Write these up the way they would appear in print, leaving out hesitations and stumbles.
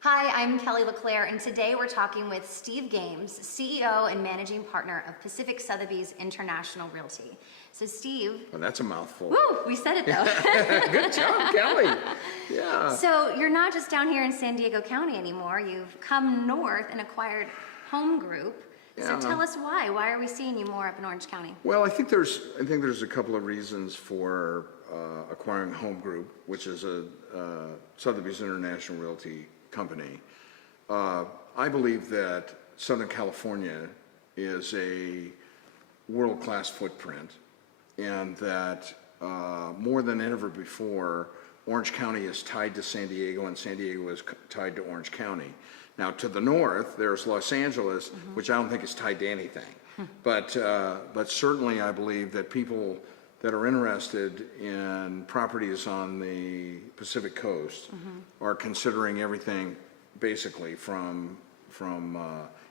Hi, I'm Kelly LeClair, and today we're talking with Steve Games, CEO and Managing Partner of Pacific Sotheby's International Realty. So Steve... Well, that's a mouthful. Woo! We said it though. Good job, Kelly. Yeah. So you're not just down here in San Diego County anymore. You've come north and acquired Home Group. So tell us why. Why are we seeing you more up in Orange County? Well, I think there's a couple of reasons for acquiring Home Group, which is a Sotheby's International Realty company. I believe that Southern California is a world-class footprint, and that more than ever before, Orange County is tied to San Diego, and San Diego is tied to Orange County. Now, to the north, there's Los Angeles, which I don't think is tied to anything. But certainly I believe that people that are interested in properties on the Pacific Coast are considering everything basically from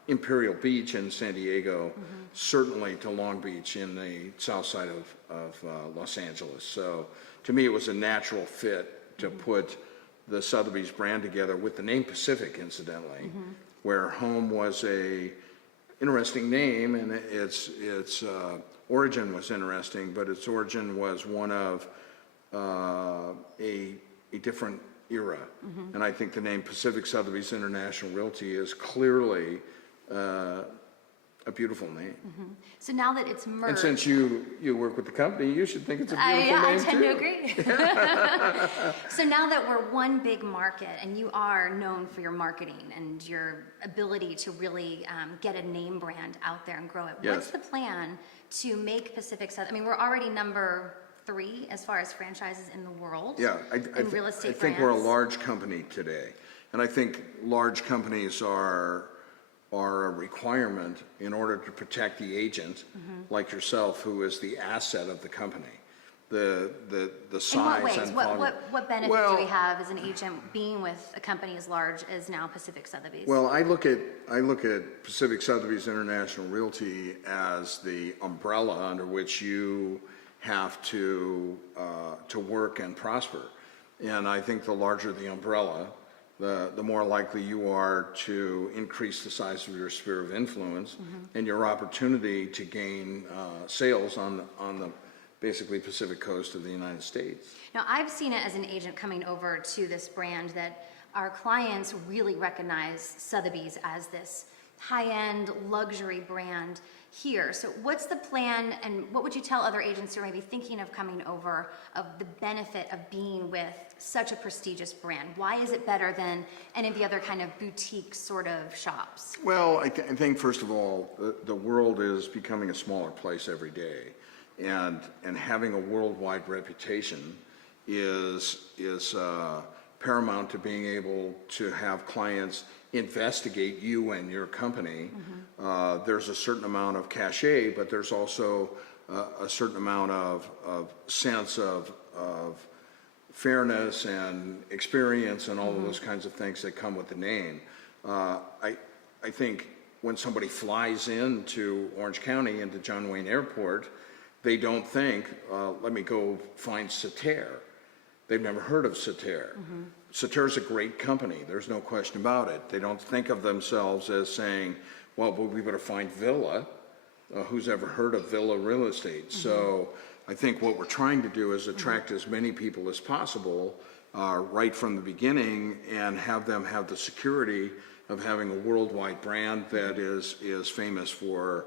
Imperial Beach in San Diego, certainly to Long Beach in the south side of Los Angeles. So to me, it was a natural fit to put the Sotheby's brand together with the name Pacific, incidentally, where Home was a interesting name, and its origin was interesting, but its origin was one of a different era. And I think the name Pacific Sotheby's International Realty is clearly a beautiful name. So now that it's merged... And since you work with the company, you should think it's a beautiful name I tend too. to agree. So now that we're one big market, and you are known for your marketing and your ability to really get a name brand out there and grow it, what's the plan to make Pacific Sotheby's? I mean, we're already number 3 as far as franchises in the world. Yeah, I think we're a large company today, and I think large companies are a requirement in order to protect the agent, like yourself, who is the asset of the company. The size in what ways? And volume. What benefit do we have as an agent being with a company as large as now Pacific Sotheby's? Well, I look at Pacific Sotheby's International Realty as the umbrella under which you have to work and prosper. And I think the larger the umbrella, the more likely you are to increase the size of your sphere of influence and your opportunity to gain sales on the basically Pacific coast of the United States. Now, I've seen it as an agent coming over to this brand that our clients really recognize Sotheby's as this high-end luxury brand here. So what's the plan, and what would you tell other agents who are maybe thinking of coming over of the benefit of being with such a prestigious brand? Why is it better than any of the other kind of boutique sort of shops? Well, I think first of all, the world is becoming a smaller place every day, and having a worldwide reputation is paramount to being able to have clients investigate you and your company. There's a certain amount of cachet, but there's also a certain amount of sense of fairness and experience and all of those kinds of things that come with the name. I think when somebody flies into Orange County, into John Wayne Airport, they don't think, let me go find Sotheby. They've never heard of Sotheby. Sotheby's a great company, there's no question about it. They don't think of themselves as saying, well, but we better find Villa. Who's ever heard of Villa real estate? So I think what we're trying to do is attract as many people as possible right from the beginning, and have them have the security of having a worldwide brand that is famous for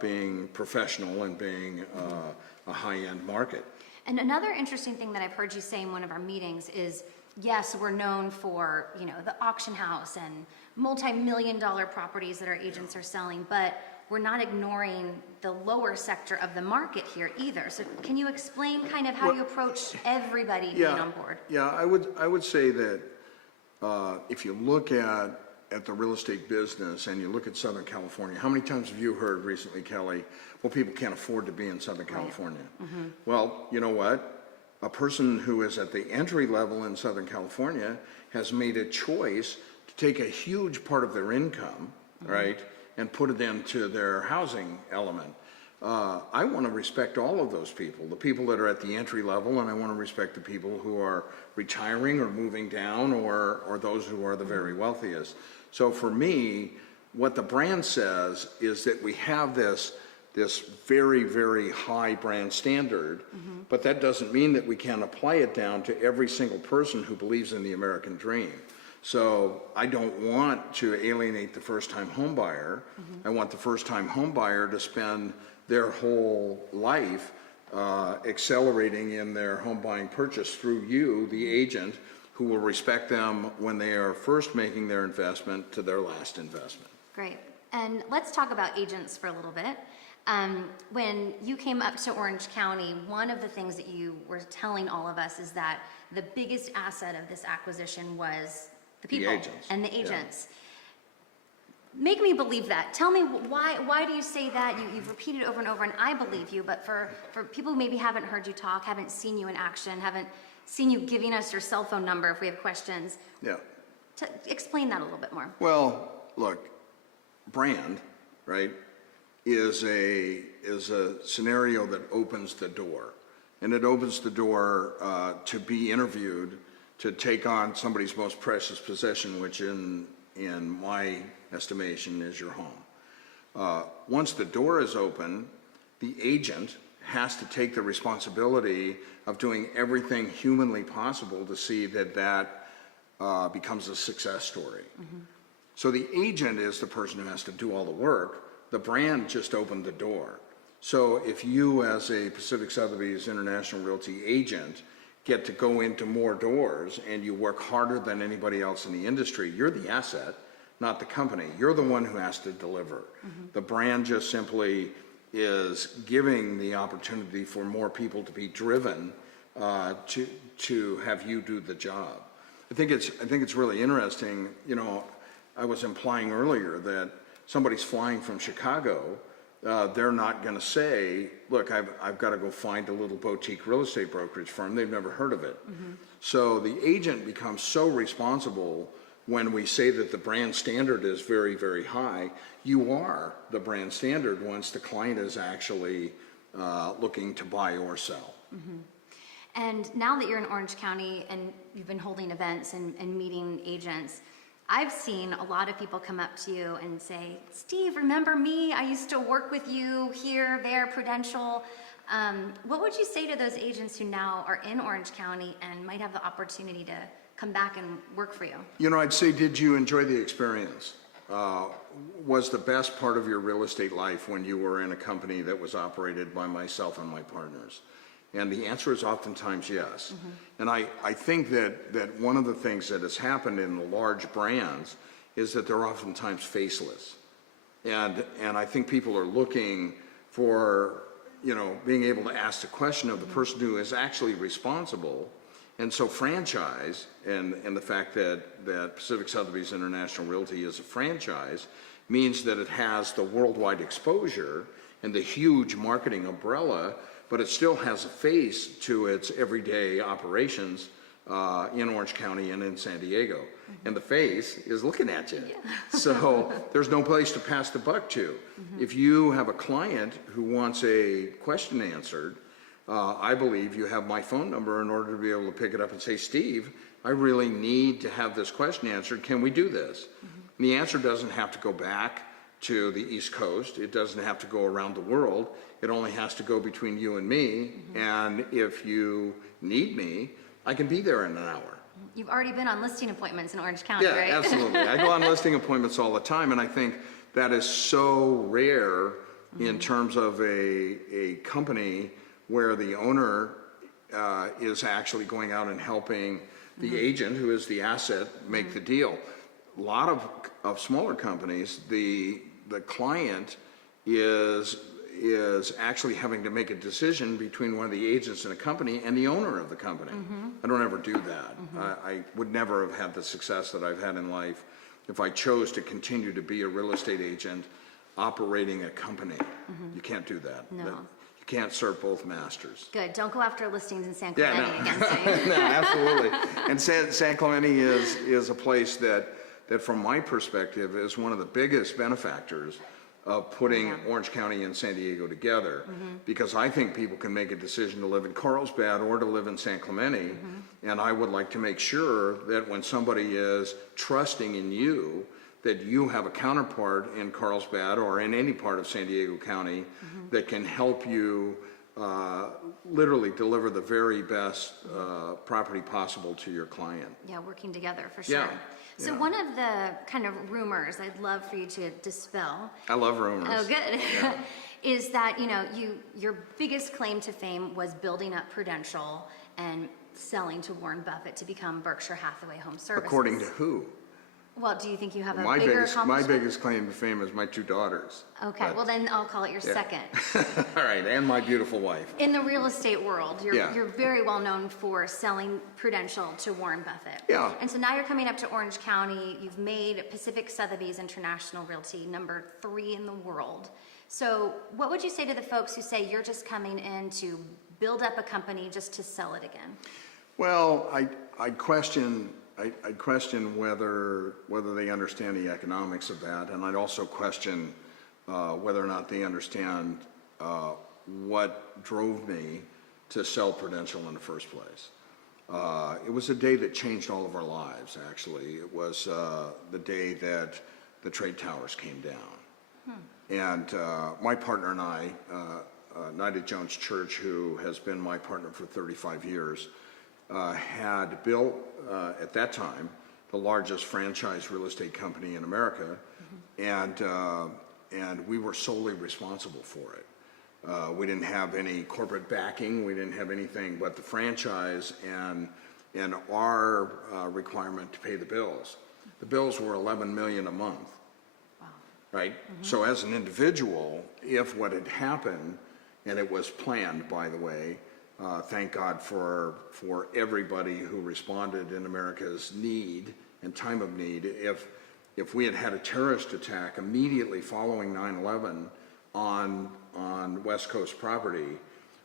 being professional and being a high-end market. And another interesting thing that I've heard you say in one of our meetings is, yes, we're known for, the auction house and multi-million-dollar properties that our agents are selling, but we're not ignoring the lower sector of the market here either. So can you explain kind of how you approach everybody being on board? Yeah, I would say that if you look at the real estate business and you look at Southern California, how many times have you heard recently, Kelly, well, people can't afford to be in Southern California? Well, you know what? A person who is at the entry level in Southern California has made a choice to take a huge part of their income, right, and put it into their housing element. I want to respect all of those people, the people that are at the entry level, and I want to respect the people who are retiring or moving down, or those who are the very wealthiest. So for me, what the brand says is that we have this very, very high brand standard, but that doesn't mean that we can't apply it down to every single person who believes in the American dream. So I don't want to alienate the first-time home buyer. I want the first-time home buyer to spend their whole life accelerating in their home buying purchase through you, the agent, who will respect them when they are first making their investment to their last investment. Great. And let's talk about agents for a little bit. When you came up to Orange County, one of the things that you were telling all of us is that the biggest asset of this acquisition was the people and the agents. Make me believe that. Tell me why do you say that? You've repeated over and over, and I believe you, but for people who maybe haven't heard you talk, haven't seen you in action, haven't seen you giving us your cell phone number if we have questions, explain that a little bit more. Well, look, brand, right, is a scenario that opens the door. And it opens the door to be interviewed, to take on somebody's most precious possession, which in my estimation is your home. Once the door is open, the agent has to take the responsibility of doing everything humanly possible to see that becomes a success story. So the agent is the person who has to do all the work. The brand just opened the door. So if you, as a Pacific Sotheby's International Realty agent, get to go into more doors and you work harder than anybody else in the industry, you're the asset, not the company. You're the one who has to deliver. The brand just simply is giving the opportunity for more people to be driven to have you do the job. I think it's really interesting. You know, I was implying earlier that somebody's flying from Chicago, they're not going to say, look, I've got to go find a little boutique real estate brokerage firm. They've never heard of it. So the agent becomes so responsible when we say that the brand standard is very, very high. You are the brand standard once the client is actually looking to buy or sell. And now that you're in Orange County and you've been holding events and meeting agents, I've seen a lot of people come up to you and say, Steve, remember me? I used to work with you here, there, Prudential. What would you say to those agents who now are in Orange County and might have the opportunity to come back and work for you? You know, I'd say, did you enjoy the experience? Was the best part of your real estate life when you were in a company that was operated by myself and my partners? And the answer is oftentimes yes. And I think that one of the things that has happened in the large brands is that they're oftentimes faceless. And I think people are looking for, you know, being able to ask the question of the person who is actually responsible. And so franchise and the fact that Pacific Sotheby's International Realty is a franchise means that it has the worldwide exposure and the huge marketing umbrella, but it still has a face to its everyday operations in Orange County and in San Diego. And the face is looking at you. So there's no place to pass the buck to. If you have a client who wants a question answered, I believe you have my phone number in order to be able to pick it up and say, Steve, I really need to have this question answered. Can we do this? And the answer doesn't have to go back to the East Coast. It doesn't have to go around the world. It only has to go between you and me. And if you need me, I can be there in an hour. You've already been on listing appointments in Orange County, right? Yeah, absolutely. I go on listing appointments all the time, and I think that is so rare in terms of a company where the owner is actually going out and helping the agent, who is the asset, make the deal. A lot of smaller companies, the client is actually having to make a decision between one of the agents in a company and the owner of the company. I don't ever do that. I would never have had the success that I've had in life if I chose to continue to be a real estate agent operating a company. You can't do that. No. You can't serve both masters. Good. Don't go after listings in San Clemente against me. No, absolutely. And San Clemente is a place that from my perspective is one of the biggest benefactors of putting Orange County and San Diego together, because I think people can make a decision to live in Carlsbad or to live in San Clemente, and I would like to make sure that when somebody is trusting in you, that you have a counterpart in Carlsbad or in any part of San Diego County that can help you literally deliver the very best property possible to your client. Yeah, working together for sure. Yeah. So Yeah. one of the kind of rumors I'd love for you to dispel. I love rumors. Oh, good. Yeah. Is that, your biggest claim to fame was building up Prudential and selling to Warren Buffett to become Berkshire Hathaway Home Services. According to who? Well, do you think you have a My bigger biggest accomplishment? claim to fame is my 2 daughters. Okay, But- well then I'll call it your Yeah. second. All right, and my beautiful wife. In the real estate world, Yeah. you're very well known for selling Prudential to Warren Buffett. Yeah. And so now you're coming up to Orange County. You've made Pacific Sotheby's International Realty number 3 in the world. So what would you say to the folks who say you're just coming in to build up a company just to sell it again? Well, I question whether they understand the economics of that, and I'd also question whether or not they understand what drove me to sell Prudential in the first place. It was a day that changed all of our lives, actually. It was the day that the trade towers came down. And my partner and I, Knighted Jones Church, who has been my partner for 35 years, had built, at that time, the largest franchise real estate company in America, and we were solely responsible for it. We didn't have any corporate backing, we didn't have anything but the franchise and our requirement to pay the bills. The bills were $11 million a month. Right? So as an individual, if what had happened, and it was planned, by the way, thank God for everybody who responded in America's need and time of need. If we had had a terrorist attack immediately following 9/11 on West Coast property,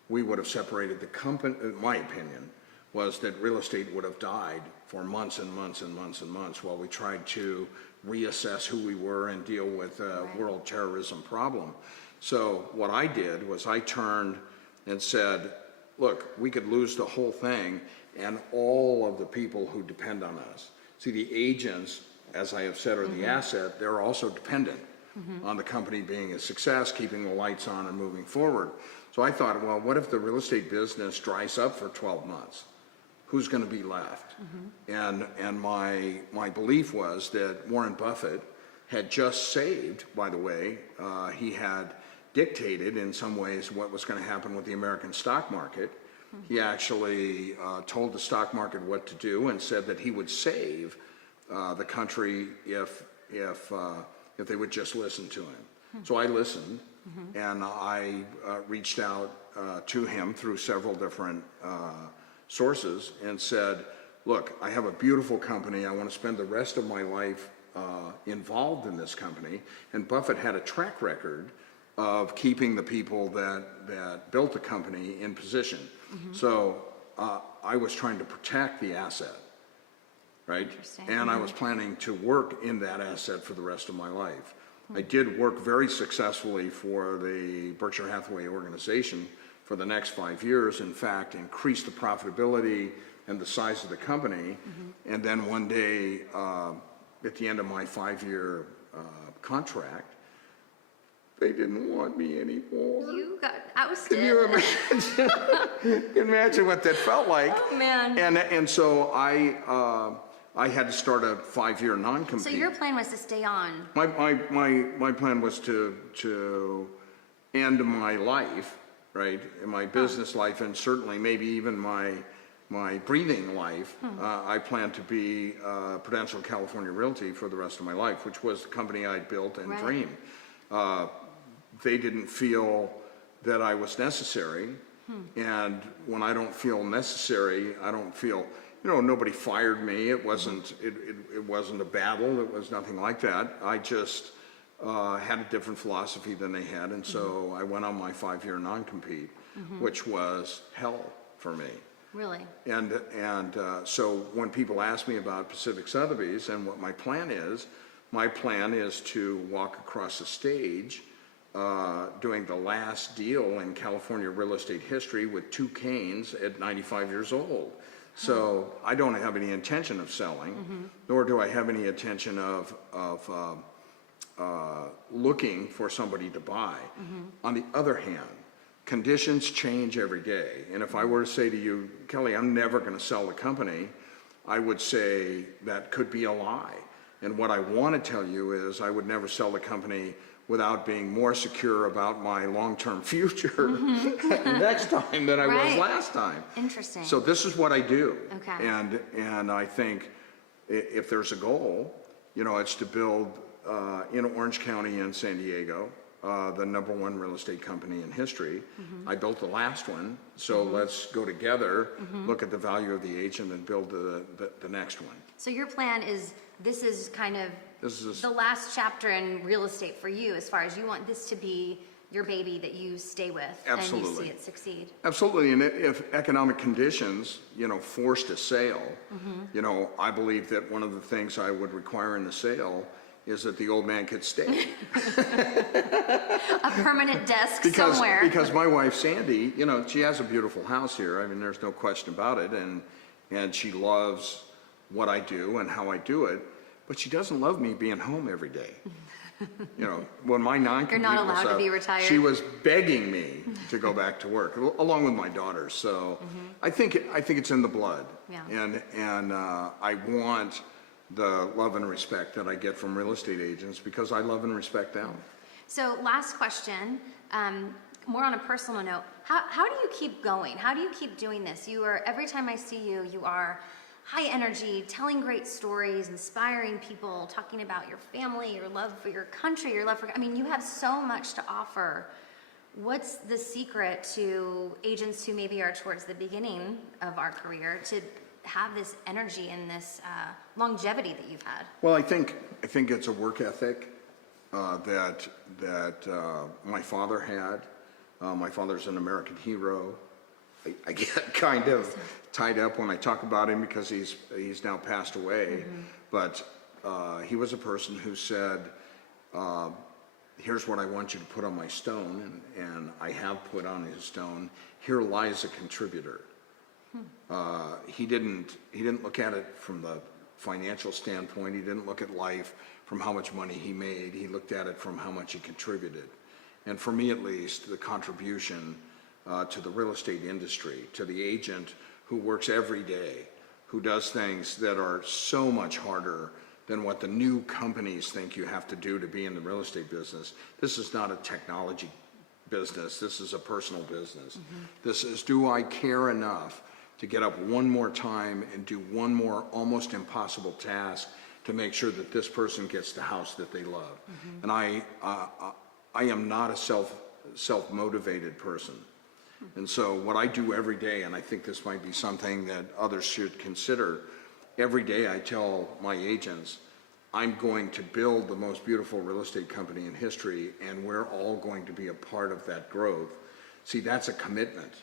we would have separated the company. My opinion was that real estate would have died for months and months and months and months while we tried to reassess who we were and deal with a world terrorism problem. So what I did was I turned and said, look, we could lose the whole thing and all of the people who depend on us. See, the agents, as I have said, are the asset. They're also dependent on the company being a success, keeping the lights on and moving forward. So I thought, well, what if the real estate business dries up for 12 months? Who's going to be left? And my belief was that Warren Buffett had just saved, by the way, he had dictated in some ways what was going to happen with the American stock market. He actually told the stock market what to do and said that he would save the country if they would just listen to him. So I listened, and I reached out to him through several different sources and said, look, I have a beautiful company. I want to spend the rest of my life involved in this company. And Buffett had a track record of keeping the people that built the company in position. So I was trying to protect the asset, right? And I was planning to work in that asset for the rest of my life. I did work very successfully for the Berkshire Hathaway organization for the next 5 years. In fact, increased the profitability and the size of the company. And then one day, at the end of my 5-year contract, they didn't want me anymore. You got ousted. Can you imagine what that felt like? Oh, man. And so I had to start a 5-year non-compete. So your plan was to stay on. My plan was to end my life, right, in my business life, and certainly maybe even my breathing life. I planned to be Prudential California Realty for the rest of my life, which was the company I'd built and dreamed. They didn't feel that I was necessary, and when I don't feel necessary, I don't feel. Nobody fired me. It wasn't a battle. It was nothing like that. I just had a different philosophy than they had, and so I went on my 5-year non-compete, which was hell for me. Really? And so when people ask me about Pacific Sotheby's and what my plan is to walk across the stage doing the last deal in California real estate history with 2 canes at 95 years old. So I don't have any intention of selling, nor do I have any intention of looking for somebody to buy. On the other hand, conditions change every day. And if I were to say to you, Kelly, I'm never going to sell the company, I would say that could be a lie. And what I want to tell you is I would never sell the company without being more secure about my long-term future next time than I was last time. Interesting. So this is what I do. Okay. And I think if there's a goal, you know, it's to build in Orange County and San Diego, the #1 real estate company in history. I built the last one, so let's go together, look at the value of the agent and build the next one. So your plan is, this is kind of the last chapter in real estate for you, as far as you want this to be your baby that you stay with. Absolutely. And you see it succeed. Absolutely, and if economic conditions, you know, forced a sale, you know, I believe that one of the things I would require in the sale is that the old man could stay. A permanent desk somewhere. Because my wife Sandy, you know, she has a beautiful house here. I mean, there's no question about it, and she loves what I do and how I do it, but she doesn't love me being home every day. You know, when my non-compete You're not allowed was to up, be retired. she was begging me to go back to work, along with my daughters. So I think it's in the blood, and I want the love and respect that I get from real estate agents because I love and respect them. So last question, more on a personal note. How do you keep going? How do you keep doing this? You are, every time I see you, you are high energy, telling great stories, inspiring people, talking about your family, your love for your country, your love for, I mean, you have so much to offer. What's the secret to agents who maybe are towards the beginning of our career to have this energy and this longevity that you've had? Well, I think it's a work ethic that my father had. My father's an American hero. I get kind of tied up when I talk about him because he's now passed away. But he was a person who said, here's what I want you to put on my stone, and I have put on his stone, here lies a contributor. He didn't look at it from the financial standpoint. He didn't look at life from how much money he made. He looked at it from how much he contributed. And for me, at least, the contribution to the real estate industry, to the agent who works every day, who does things that are so much harder than what the new companies think you have to do to be in the real estate business. This is not a technology business. This is a personal business. This is, do I care enough to get up one more time and do one more almost impossible task to make sure that this person gets the house that they love? And I am not a self-motivated person. And so what I do every day, and I think this might be something that others should consider, every day I tell my agents, I'm going to build the most beautiful real estate company in history, and we're all going to be a part of that growth. See, that's a commitment.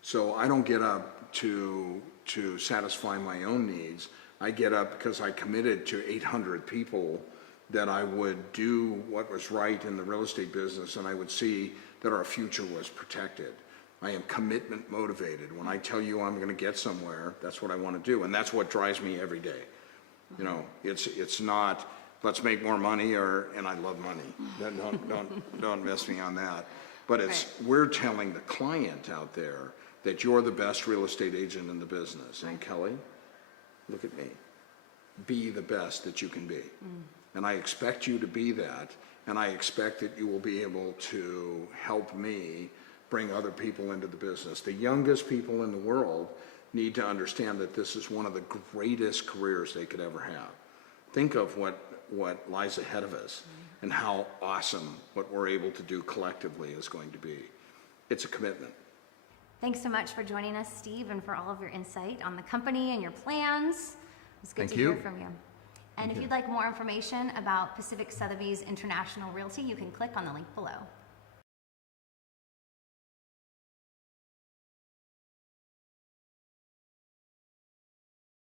So I don't get up to satisfy my own needs. I get up because I committed to 800 people that I would do what was right in the real estate business, and I would see that our future was protected. I am commitment motivated. When I tell you I'm going to get somewhere, that's what I want to do, and that's what drives me every day. You know, it's not let's make more money, and I love money. Don't miss me on that. But it's we're telling the client out there that you're the best real estate agent in the business. And Kelly, look at me. Be the best that you can be. And I expect you to be that, and I expect that you will be able to help me bring other people into the business. The youngest people in the world need to understand that this is one of the greatest careers they could ever have. Think of what lies ahead of us and how awesome what we're able to do collectively is going to be. It's a commitment. Thanks so much for joining us, Steve, and for all of your insight on the company and your plans. It's good to hear from you. And if you'd like more information about Pacific Sotheby's International Realty, you can click on the link below.